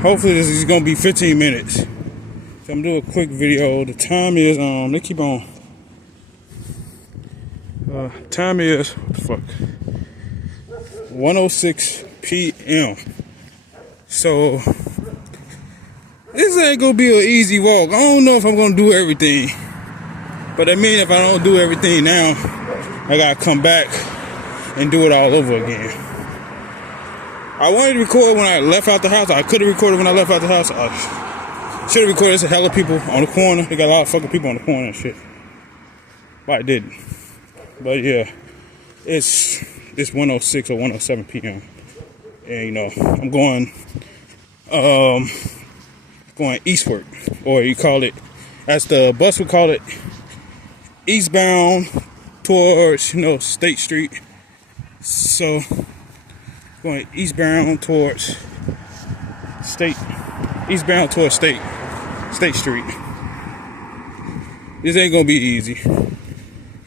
Hopefully this is gonna be 15 minutes. So I'm gonna do a quick video. The time is they keep on. Time is what the fuck? 1:06 p.m. So this ain't gonna be an easy walk. I don't know if I'm gonna do everything, but I mean if I don't do everything now, I gotta come back and do it all over again. I wanted to record when I left out the house. I could have recorded when I left out the house. I should have recorded. There's a hell of people on the corner. They got a lot of fucking people on the corner and shit. But I didn't. But yeah, it's 1:06 or 1:07 p.m. And you know, I'm going eastward, or you call it, as the bus would call it, eastbound towards, State Street. So going eastbound towards State Street. This ain't gonna be easy.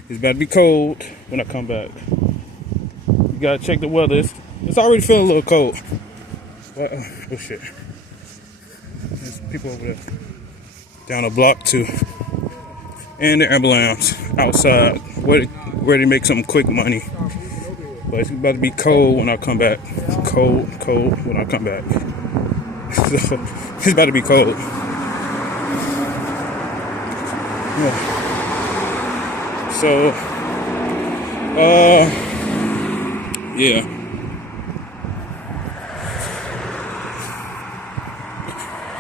It's about to be cold when I come back. You gotta check the weather. It's already feeling a little cold. But, oh shit. There's people over there. Down the block too. And the ambulance outside where they make some quick money. But it's about to be cold when I come back. Cold when I come back. So, it's about to be cold. Yeah. So, yeah.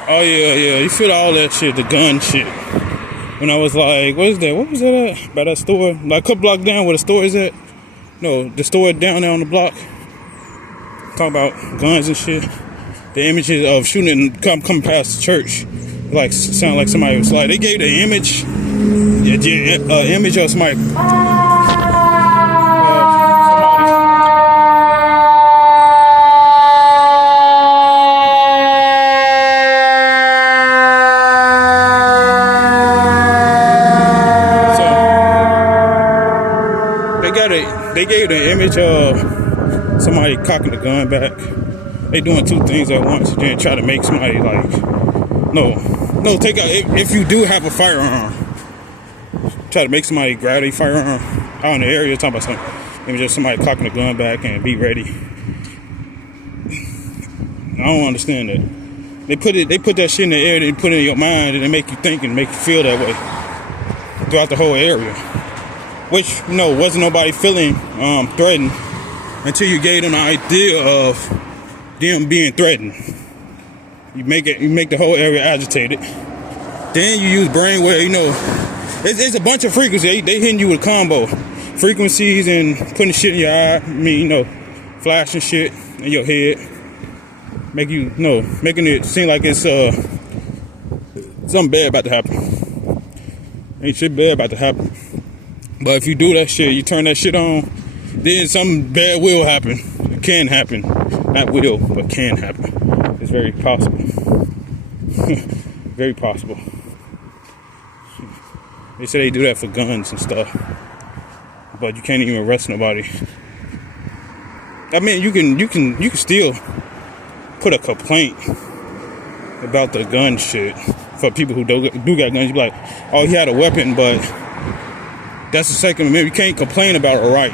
Oh yeah. You feel all that shit, the gun shit. When I was like, what was that at? By that store? Like a couple blocks down where the store is at? No, the store down there on the block. Talk about guns and shit. The images of shooting and coming past the church. Like, sound like somebody was like, they gave the image. Image of somebody. They gave the image of somebody cocking the gun back. They doing two things at once. Then try to make somebody like, no, take out, if you do have a firearm, try to make somebody grab a firearm out in the area, talking about something. Maybe just somebody cocking the gun back and be ready. I don't understand that. They put that shit in the air, they put it in your mind, and they make you think and make you feel that way throughout the whole area. Which, wasn't nobody feeling threatened until you gave them the idea of them being threatened. You make the whole area agitated. Then you use brainwave, it's a bunch of frequencies. They hitting you with a combo. Frequencies and putting shit in your eye. Flashing shit in your head. Making it seem like it's something bad about to happen. Ain't shit bad about to happen. But if you do that shit, you turn that shit on, then something bad will happen. It can happen. Not will, but can happen. It's very possible. Very possible. They say they do that for guns and stuff. But you can't even arrest nobody. I mean, you can still put a complaint about the gun shit for people who do got guns. You be like, oh, he had a weapon, but that's the Second Amendment. You can't complain about a right.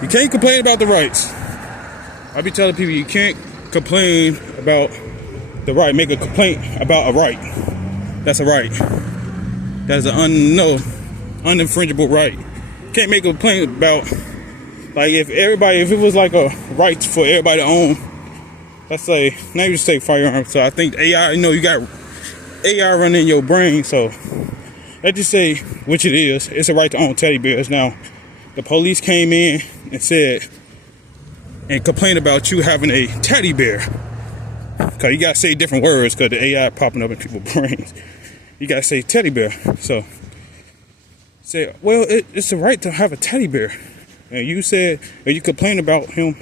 You can't complain about the rights. I be telling people you can't complain about the right. Make a complaint about a right. That's a right. That's an uninfringible right. You can't make a complaint about, like, if it was like a right for everybody to own, let's say, now you just say firearms. So I think AI, you got AI running in your brain, so let's just say, which it is, it's a right to own teddy bears. Now, the police came in and said, and complained about you having a teddy bear. Because you got to say different words because the AI popping up in people's brains. You got to say teddy bear. So, say, well, it's a right to have a teddy bear. And you said, and you complained about him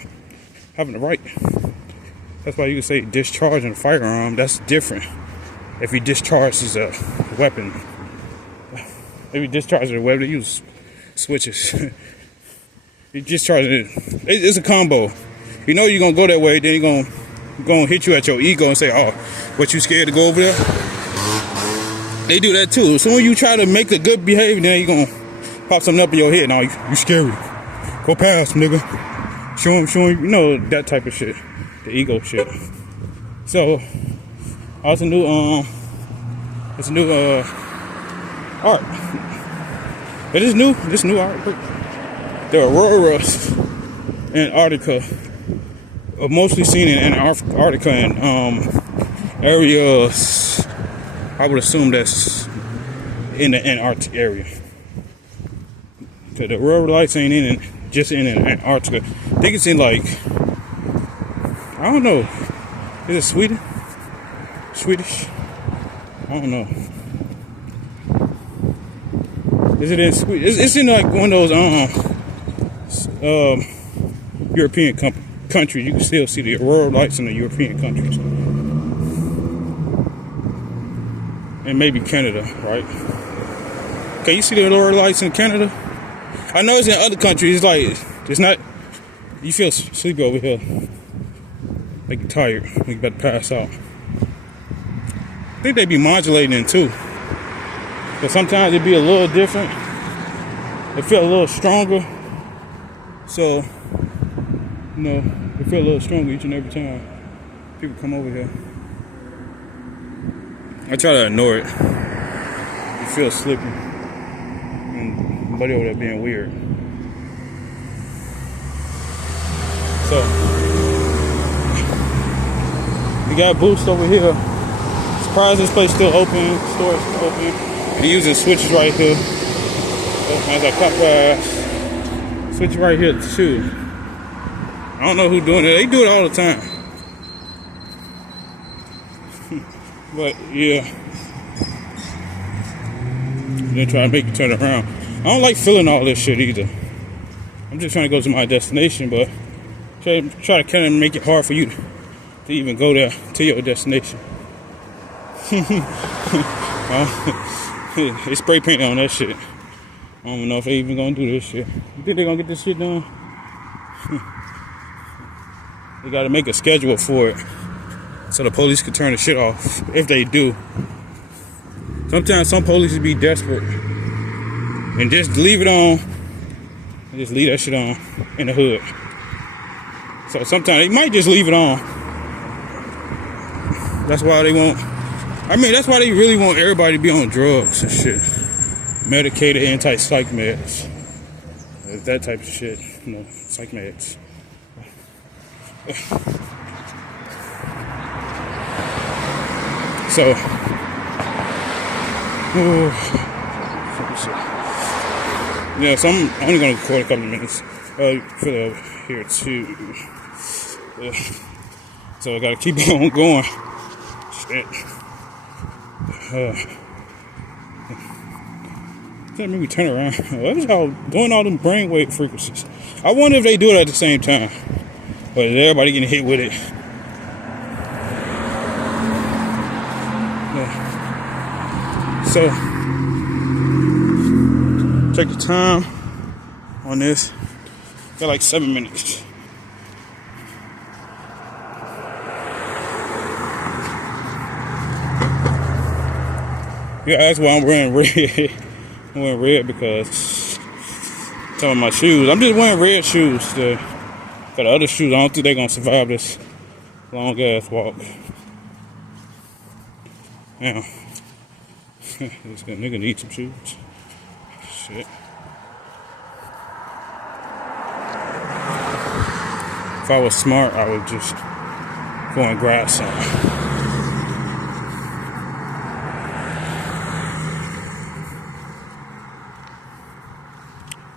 having a right. That's why you can say discharging a firearm. That's different. If he discharges a weapon. Maybe discharging a weapon, they use switches. He discharging it. It's a combo. You're going to go that way, then you're going to gonna hit you at your ego and say, oh, what, you scared to go over there? They do that too. As soon as you try to make a good behavior, then you gonna pop something up in your head. Now you scary. Go past, nigga. Show him, you know, that type of shit. The ego shit. So, it's a new art. It is new. This new art. The auroras in Antarctica are mostly seen in Antarctica and areas. I would assume that's in the Antarctic area. So the aurora lights ain't just in Antarctica. I think it's in, like, I don't know. Is it Sweden? Swedish? I don't know. Is it in Sweden? It's in, like, one of those European countries. You can still see the aurora lights in the European countries. And maybe Canada, right? Can you see the aurora lights in Canada? I know it's in other countries. It's like, it's not, you feel sleepy over here. Like you're tired. Like you're about to pass out. I think they be modulating it too. But sometimes it be a little different. It feel a little stronger. So, you know, it feel a little stronger each and every time people come over here. I try to ignore it. You feel sleepy. And somebody over there being weird. So, we got Boost over here. Surprised this place still open. Store still open. They're using switches right here. As I cut past. Switch right here too. I don't know who's doing it. They do it all the time. But yeah, they're trying to make you turn around. I don't like feeling all this shit either. I'm just trying to go to my destination, but try to kind of make it hard for you to even go there to your destination. They spray paint on that shit. I don't even know if they even gonna do this shit. You think they gonna get this shit done? They gotta make a schedule for it, so the police can turn the shit off, if they do. Sometimes some police be desperate and just leave it on, and just leave that shit on in the hood. So sometimes they might just leave it on. That's why they won't, that's why they really want everybody to be on drugs and shit. Medicated anti-psych meds. That type of shit, you know, psych meds. So, yeah, so I'm only going to record a couple of minutes for here too. So I got to keep on going. Shit. Can't make me turn around. What is y'all doing all them brainwave frequencies? I wonder if they do it at the same time. Or is everybody getting hit with it? So, take your time on this. Got like 7 minutes. Yeah, that's why I'm wearing red. I'm wearing red because some of my shoes. I'm just wearing red shoes. Got the other shoes. I don't think they're gonna survive this long ass walk. Now, this nigga need some shoes. Shit. If I was smart, I would just go and grab some.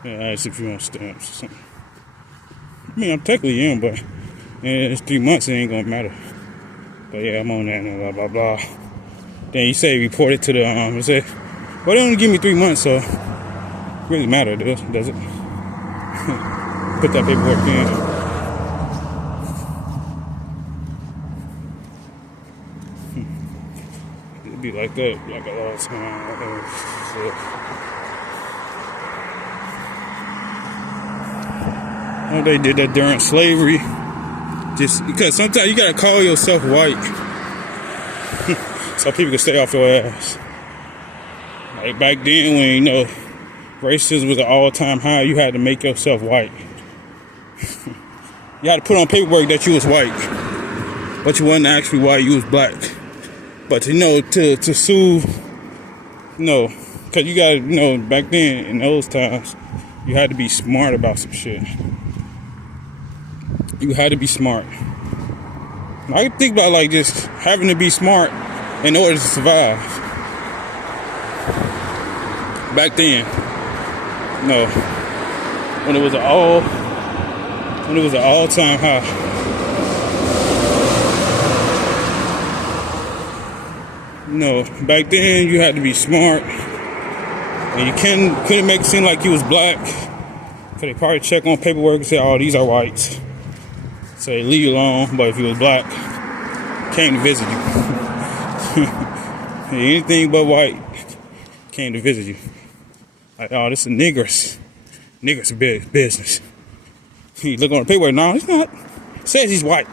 Yeah, ask if you want stamps or something. I mean, I'm technically in, but it's 3 months, it ain't gonna matter. But yeah, I'm on that and blah, blah, blah. Then you say report it to the, it said, well, they only give me 3 months, so it really matter, does it? Put that paperwork in. It'd be like that, like a lot of time. Oh, they did that during slavery. Just because sometimes you gotta call yourself white so people can stay off your ass. Like back then when, you know, racism was at an all-time high, you had to make yourself white. You had to put on paperwork that you was white, but you wasn't actually white, you was black. But you know, to sue, you know, because you got, you know, back then in those times, you had to be smart about some shit. You had to be smart. I can think about like just having to be smart in order to survive. Back then, no, when it was an all-time high. No, back then you had to be smart, and you couldn't make it seem like you was black. So they probably check on paperwork and say, "Oh, these are whites." So they leave you alone. But if you was black, came to visit you. Anything but white came to visit you. Like, oh, this is niggers business. He look on the paperwork. No, he's not. Says he's white.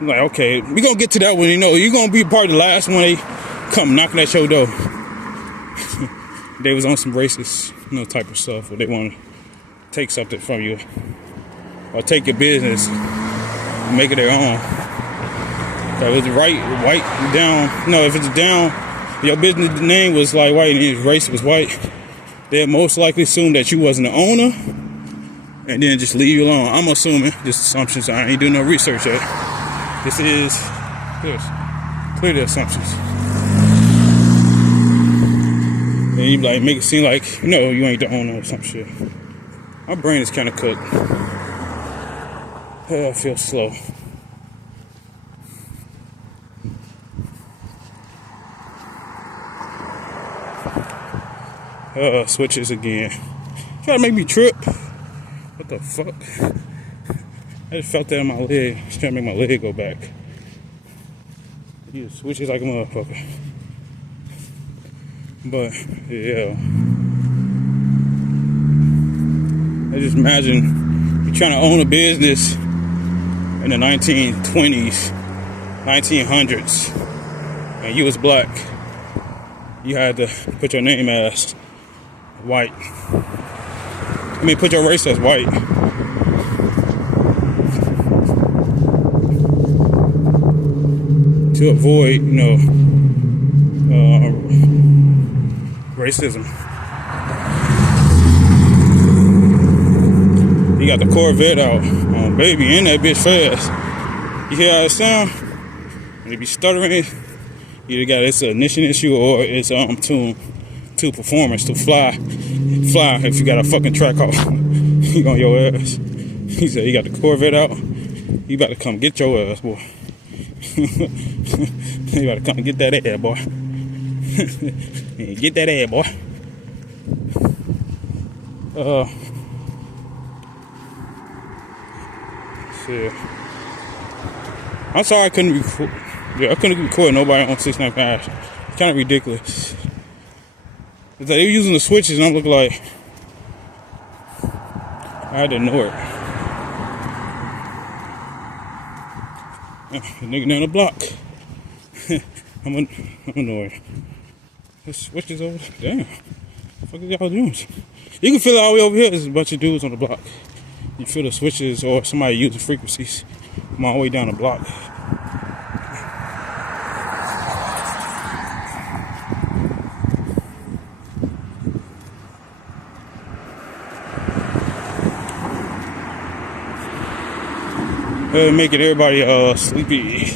I'm like, okay, we gonna get to that one. You know, you're gonna be part of the last one. They come knocking at your door. They was on some racist, you know, type of stuff, where they want to take something from you or take your business and make it their own. That was white down. No, if it's down, your business name was like white and your race was white, they'll most likely assume that you wasn't the owner and then just leave you alone. I'm assuming, just assumptions. I ain't doing no research yet. This is clearly assumptions. And you like make it seem like, no, you ain't the owner or some shit. My brain is kind of cooked. I feel slow. Switches again. Try to make me trip. What the fuck? I just felt that in my leg. Just trying to make my leg go back. You switches like a motherfucker. But yeah. I just imagine you trying to own a business in the 1920s, 1900s, and you was black. You had to put your name as white. I mean, put your race as white. To avoid, you know, racism. You got the Corvette out, baby, and that bitch fast. You hear how it sound? When it be stuttering, either got its ignition issue or it's to performance, to fly. If you got a fucking track off, he on your ass. He said, "You got the Corvette out. You about to come get your ass, boy. You about to come get that ass, boy. Get that ass, boy." Shit. I'm sorry I couldn't record. Yeah, I couldn't record nobody on 695. It's kind of ridiculous. It's like they were using the switches, and I'm looking like I had to ignore it. The nigga down the block. I'm annoyed. The switches over there. Damn. What the fuck is y'all doing? You can feel it all the way over here. There's a bunch of dudes on the block. You feel the switches or somebody using frequencies from all the way down the block. Making everybody sleepy.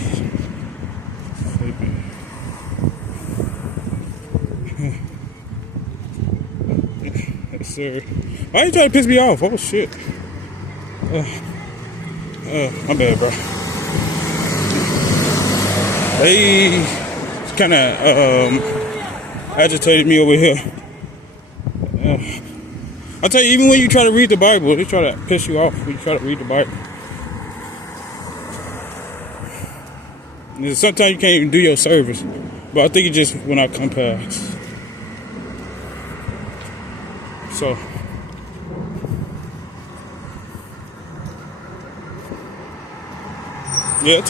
Yes, sir. Why you trying to piss me off? Oh shit. My bad, bro. They kind of agitated me over here. I tell you, even when you try to read the Bible, they try to piss you off when you try to read the Bible. Sometimes you can't even do your service, but I think it just when I come past. So, Yeah.